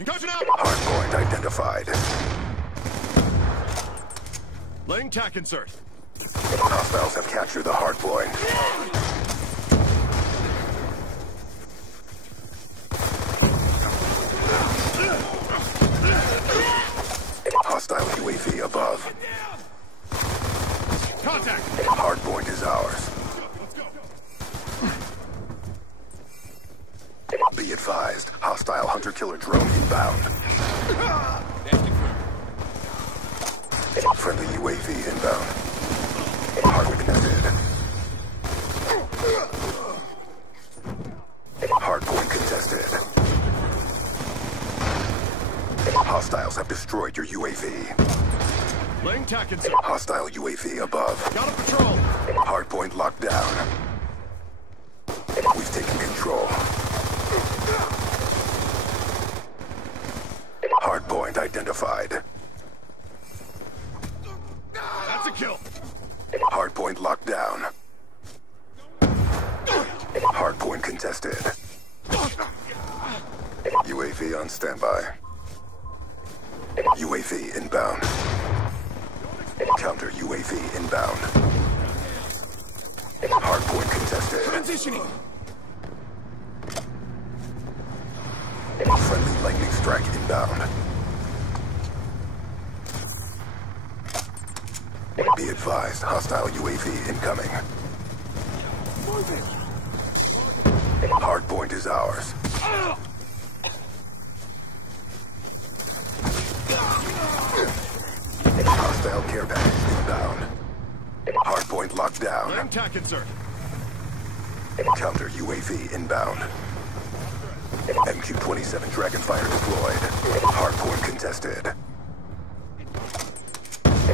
Concussion out! Hardpoint identified. Laying tack insert. Hostiles have captured the hardpoint. Hostile UAV above. Contact! Hardpoint is ours. Be advised, hostile hunter-killer drone inbound. Friendly UAV inbound. Hardpoint connected. Hardpoint contested. Hostiles have destroyed your UAV. Laying tack insert. Hostile UAV above. Got a patrol. Hardpoint locked down. We've taken control. Hardpoint identified. That's a kill. Hardpoint locked down. Hardpoint contested. UAV on standby. UAV inbound. Counter UAV inbound. Hardpoint contested. Transitioning. Friendly lightning strike inbound. Be advised, hostile UAV incoming. Hardpoint is ours. Hostile care package inbound. Hardpoint locked down. Laying tack insert. Counter UAV inbound. MQ-27 Dragonfire deployed. Hardpoint contested.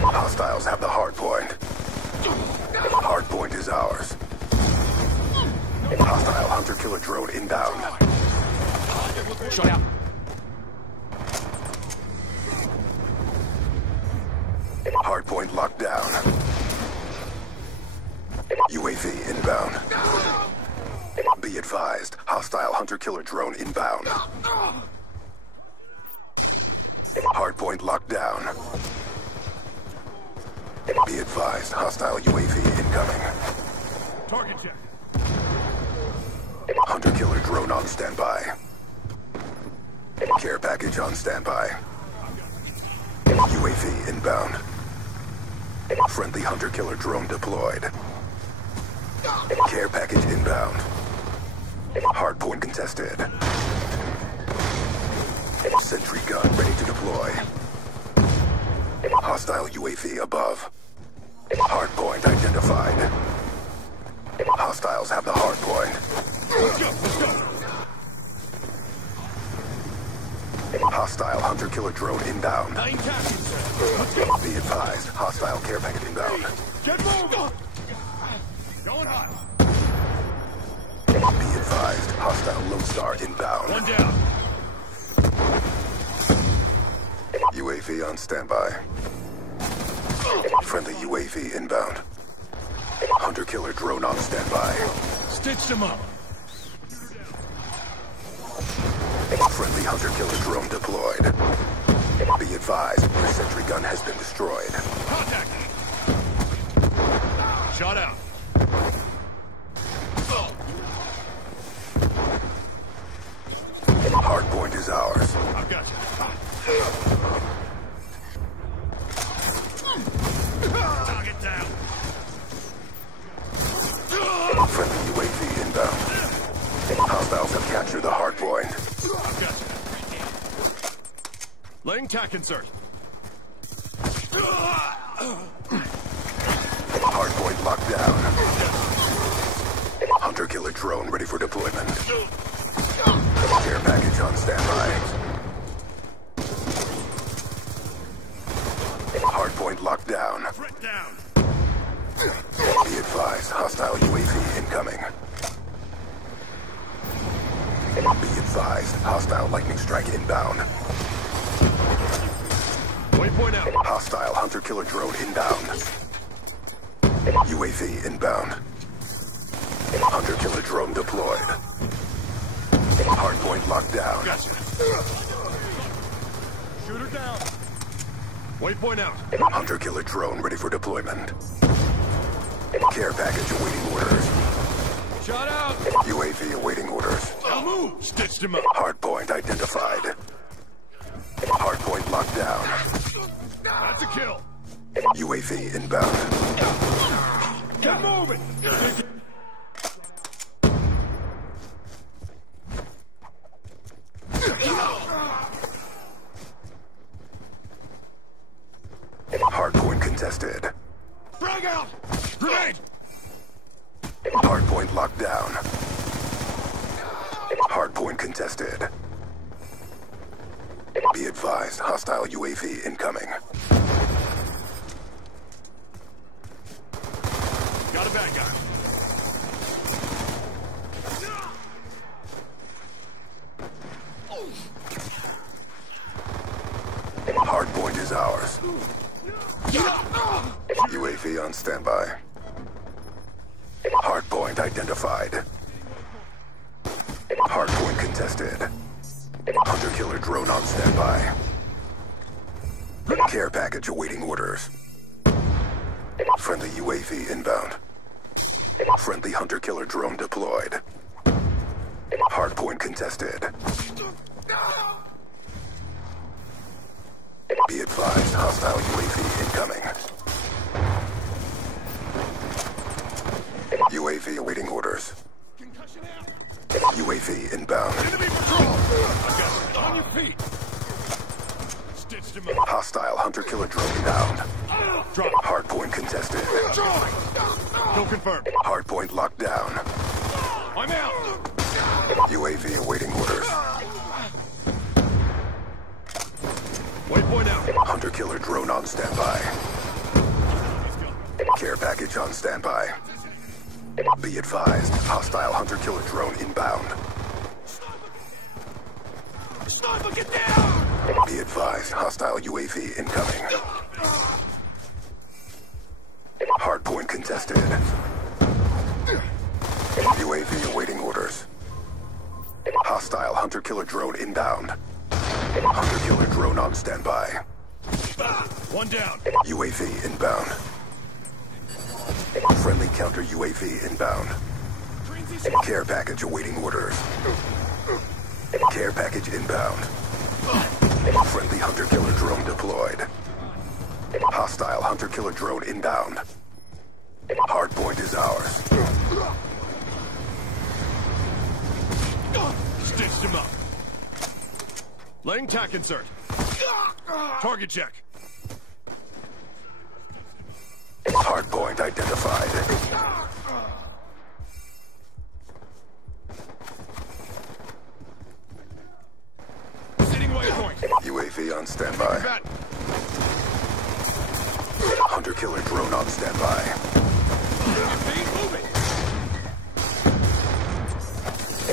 Hostiles have the hardpoint. Hardpoint is ours. Hostile hunter-killer drone inbound. Shut out. Hardpoint locked down. UAV inbound. Be advised, hostile hunter-killer drone inbound. Hardpoint locked down. Be advised, hostile UAV incoming. Target check. Hunter-killer drone on standby. Care package on standby. UAV inbound. Friendly hunter-killer drone deployed. Care package inbound. Hardpoint contested. Sentry gun ready to deploy. Hostile UAV above. Hardpoint identified. Hostiles have the hardpoint. Let's go, let's go. Hostile hunter-killer drone inbound. Laying tack insert. Let's go. Be advised, hostile care package inbound. Get moving. Going hot. Be advised, hostile Lone Star inbound. One down. UAV on standby. Friendly UAV inbound. Hunter-killer drone on standby. Stitched him up. Friendly hunter-killer drone deployed. Be advised, your sentry gun has been destroyed. Contact. Shot out. Hardpoint is ours. I've got you. Target down. Friendly UAV inbound. Hostiles have captured the hardpoint. I've got you. Laying tack insert. Hardpoint locked down. Hunter-killer drone ready for deployment. Care package on standby. Hardpoint locked down. Threat down. Be advised, hostile UAV incoming. Be advised, hostile lightning strike inbound. Waypoint out. Hostile hunter-killer drone inbound. UAV inbound. Hunter-killer drone deployed. Hardpoint locked down. Gotcha. Shooter down. Waypoint out. Hunter-killer drone ready for deployment. Care package awaiting orders. Shot out. UAV awaiting orders. I'll move. Stitched him up. Hardpoint identified. Hardpoint locked down. That's a kill. UAV inbound. Get moving. Hardpoint contested. Frag out. Grenade. Hardpoint locked down. Hardpoint contested. Be advised, hostile UAV incoming. Got a bad guy. Hardpoint is ours. UAV on standby. Hardpoint identified. Hardpoint contested. Hunter-killer drone on standby. Care package awaiting orders. Friendly UAV inbound. Friendly hunter-killer drone deployed. Hardpoint contested. Be advised, hostile UAV incoming. UAV awaiting orders. UAV inbound. Enemy patrol. I got it. On your feet. Stitched him up. Hostile hunter-killer drone down. Drop. Hardpoint contested. Kill confirmed. Hardpoint locked down. I'm out. UAV awaiting orders. Waypoint out. Hunter-killer drone on standby. Care package on standby. Be advised, hostile hunter-killer drone inbound. Sniper, get down! Be advised, hostile UAV incoming. Hardpoint contested. UAV awaiting orders. Hostile hunter-killer drone inbound. Hunter-killer drone on standby. One down. UAV inbound. Friendly counter UAV inbound. Care package awaiting orders. Care package inbound. Friendly hunter-killer drone deployed. Hostile hunter-killer drone inbound. Hardpoint is ours. Stitched him up. Laying tack insert. Target check. Hardpoint identified. Sitting waypoint. UAV on standby. Combat. Hunter-killer drone on standby. Feet moving.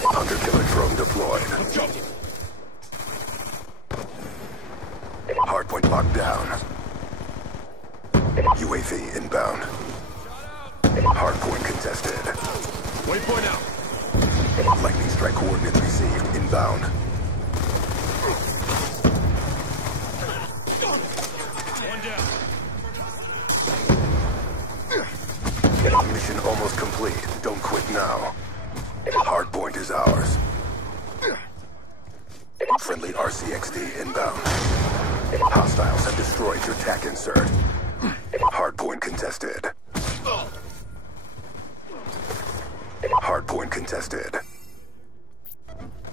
Hunter-killer drone deployed. Let's go. Hardpoint locked down. UAV inbound. Hardpoint contested. Waypoint out. Lightning strike coordinates received. Inbound. One down. Mission almost complete. Don't quit now. Hardpoint is ours. Friendly RCXD inbound. Hostiles have destroyed your TAC insert. Hardpoint contested. Hardpoint contested.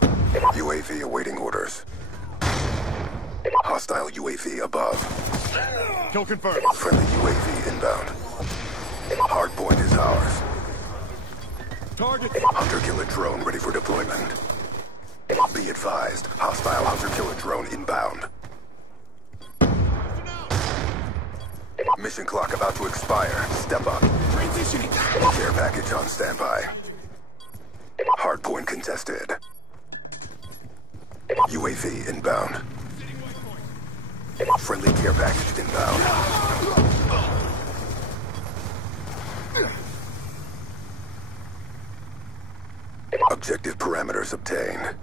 UAV awaiting orders. Hostile UAV above. Kill confirmed. Friendly UAV inbound. Hardpoint is ours. Target. Hunter-killer drone ready for deployment. Be advised, hostile hunter-killer drone inbound. Mission clock about to expire. Step up. Transitioning. Care package on standby. Hardpoint contested. UAV inbound. Friendly care package inbound. Objective parameters obtained.